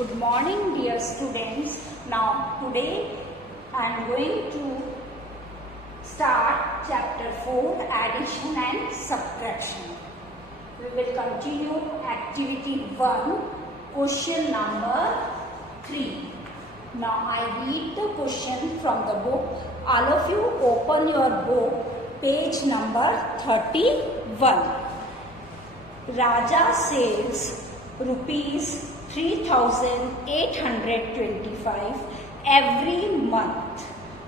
Good morning, dear students. Now today I am going to start chapter 4, addition and subtraction. We will continue activity 1, question number 3. Now I read the question from the book. All of you open your book, page number 31. Raja saves rupees 3,825 every month.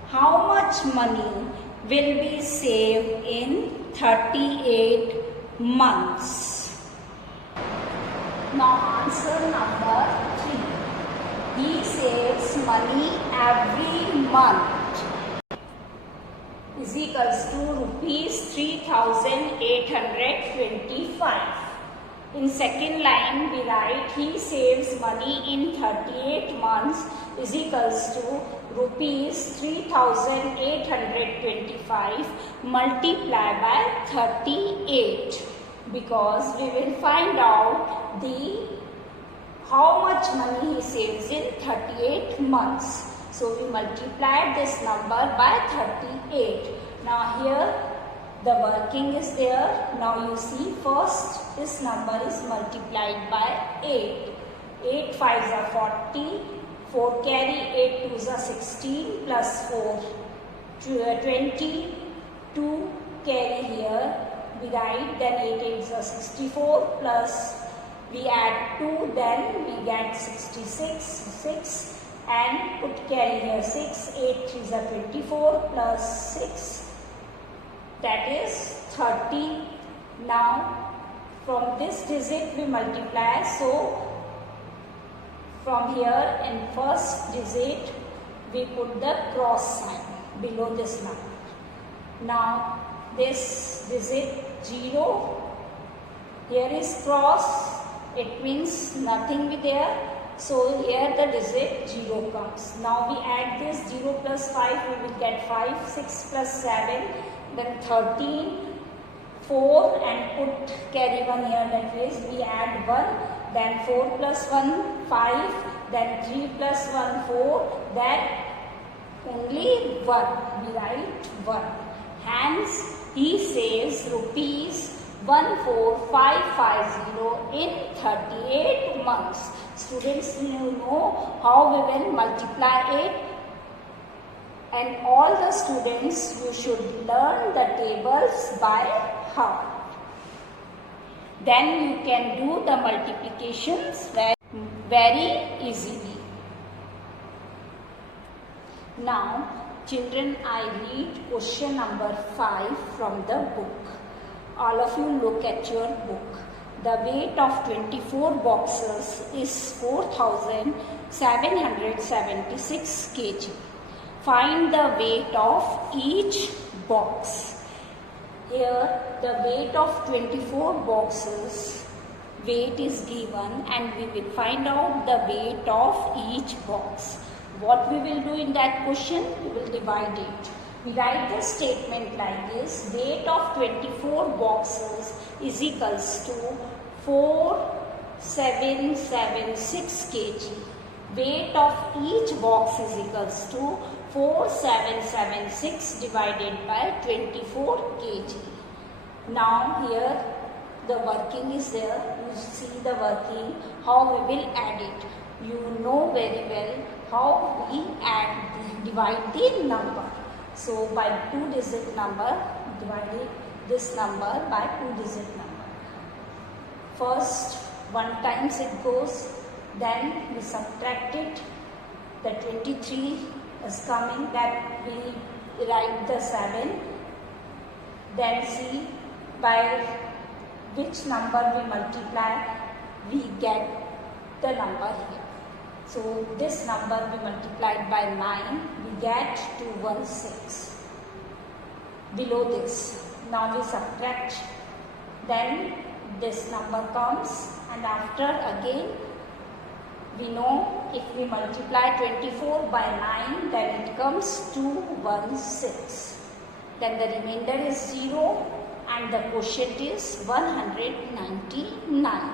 How much money will be saved in 38 months? Now answer number 3. He saves money every month is equals to rupees 3,825. In second line we write he saves money in 38 months is equals to rupees 3,825 multiplied by 38, because we will find out how much money he saves in 38 months. So we multiplied this number by 38. Now here the working is there. Now you see, first this number is multiplied by 8. 8 5s are 40. 4 carry, 8 2s are 16 plus 4. 22 carry here. We write, then 8 8s are 64 plus we add 2, then we get 66. 6 and put carry here 6. 8 3s are 24 plus 6. That is 30. Now from this digit we multiply. So from here in first digit we put the cross sign below this number. Now this digit 0, here is cross, it means nothing be there. So here the digit 0 comes. Now we add this 0 plus 5, we will get 5. 6 plus 7, then 13, 4 and put carry 1 here, that is we add 1, then 4 plus 1, 5, then 3 plus 1, 4, then only 1, we write 1. Hence he saves rupees 14,550 in 38 months. Students, you know how we will multiply it, and all the students, you should learn the tables by heart. Then you can do the multiplications very easily. Now children, I read question number 5 from the book. All of you look at your book. The weight of 24 boxes is 4,776 kg. Find the weight of each box. Here the weight of 24 boxes, weight is given, and we will find out the weight of each box. What we will do in that question? We will divide it. We write the statement like this: weight of 24 boxes is equals to 4,776 kg. Weight of each box is equals to 4,776 divided by 24 kg. Now here the working is there. You see the working, how we will add it. You know very well how we divide the number. So by 2-digit number, dividing this number by 2-digit number. First 1 times it goes, then we subtract it. The 23 is coming, that we write the 7. Then see by which number we multiply, we get the number here. So this number we multiplied by 9, we get 216 below this. Now we subtract, then this number comes, and after again we know if we multiply 24 by 9, then it comes 216. Then the remainder is 0 and the quotient is 199.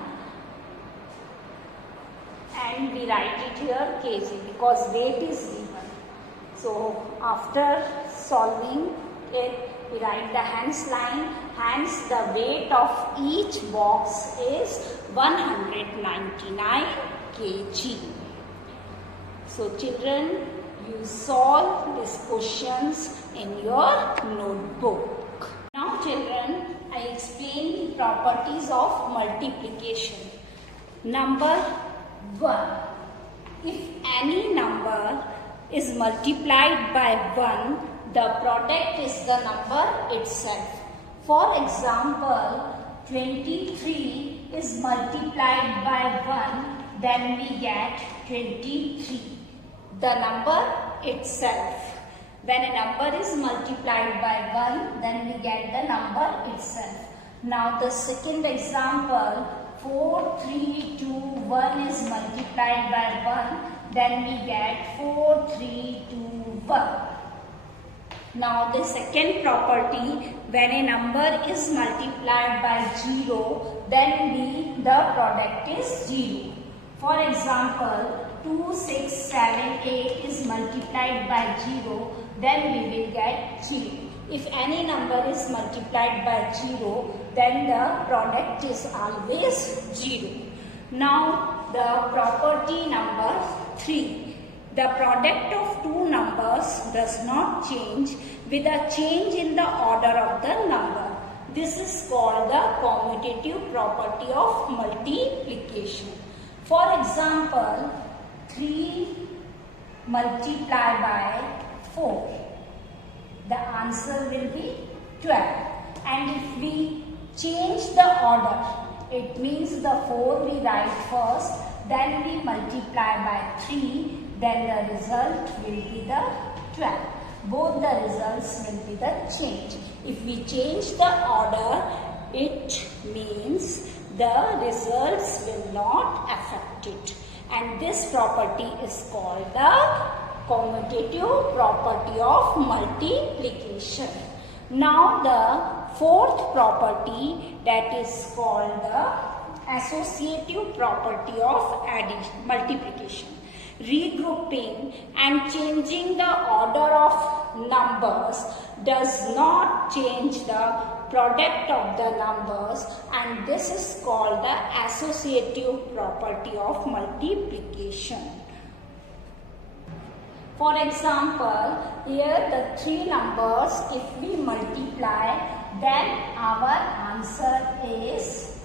And and we write it here kg because weight is given. So after solving it, we write the hence line. Hence the weight of each box is 199 kg. So children, you solve these questions in your notebook. Now children, I explain the properties of multiplication. Number 1. If any number is multiplied by 1, the product is the number itself. For example, 23 is multiplied by 1, then we get 23. The number itself. When a number is multiplied by 1, then we get the number itself. Now the second example, 4, 3, 2, 1 is multiplied by 1, then we get 4, 3, 2, 1. Now the second property, when a number is multiplied by 0, then the product is 0. For example, 2, 6, 7, 8 is multiplied by 0, then we will get 0. If any number is multiplied by 0, then the product is always 0. Now the property number 3. The product of two numbers does not change with a change in the order of the number. This is called the commutative property of multiplication. For example, 3 multiplied by 4. The answer will be 12. And if we change the order, it means the 4 we write first, then we multiply by 3, then the result will be the 12. Both the results will be the change. If we change the order, it means the results will not affect it. And this property is called the commutative property of multiplication. Now the fourth property, that is called the associative property of multiplication. Regrouping and changing the order of numbers does not change the product of the numbers, and this is called the associative property of multiplication. For example, here the 3 numbers, if we multiply, then our answer is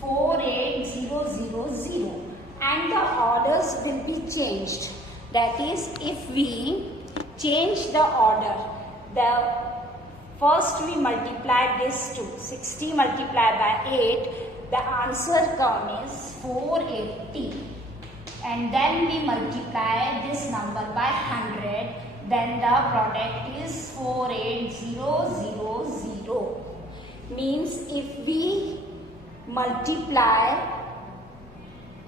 48000. And the orders will be changed. That is, if we change the order, the first we multiply this to 60 multiplied by 8, the answer is 480. And then we multiply this number by 100, then the product is 48000. Means if we multiply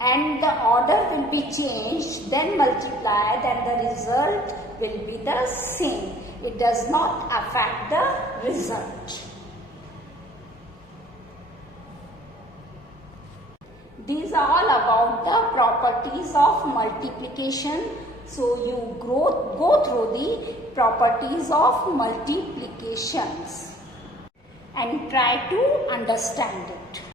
and the order will be changed, then multiply, then the result will be the same. It does not affect the result. These are all about the properties of multiplication. So you go through the properties of multiplications and try to understand it.